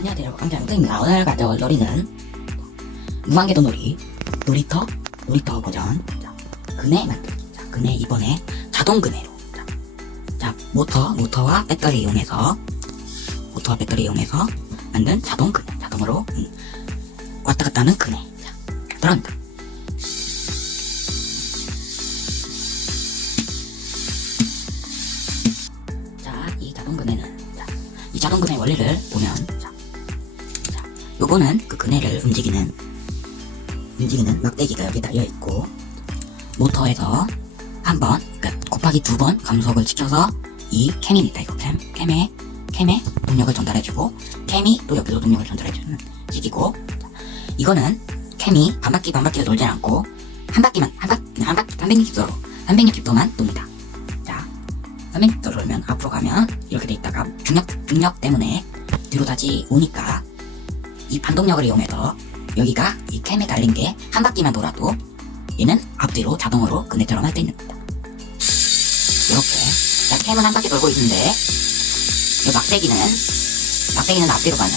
안녕하세요. 깡장입니다. 오늘 가져올 놀이는 무한궤도 놀이 놀이터 놀이터 버전 자, 그네 만들기 자, 그네 이번에 자동 그네로 자, 자 모터 모터와 배터리 이용해서 모터와 배터리 이용해서 만든 자동 그네 자동으로 음, 왔다 갔다 하는 그네 자, 들어갑니다. 자, 이 자동 그네는 자, 이 자동 그네 원리를 보면 요거는 그 그네를 움직이는 움직이는 막대기가 여기 달려 있고 모터에서 한 번, 그러니까 곱하기 두 번 감속을 시켜서 이 캠입니다. 이거 캠, 캠에 캠에 동력을 전달해주고 캠이 또 여기로 동력을 전달해주는 식이고 자, 이거는 캠이 반 바퀴 반 바퀴를 돌지 않고 한 바퀴만 한 바퀴 한 바퀴 360도로 360도만 돕니다. 자, 360도로 돌면 앞으로 가면 이렇게 돼 있다가 중력 중력 때문에 뒤로 다시 오니까 이 반동력을 이용해서 여기가 이 캠에 달린 게 한 바퀴만 돌아도 얘는 앞뒤로 자동으로 그네처럼 할 수 있는 겁니다. 이렇게 자 캠은 한 바퀴 돌고 있는데 이 막대기는 막대기는 앞뒤로 가는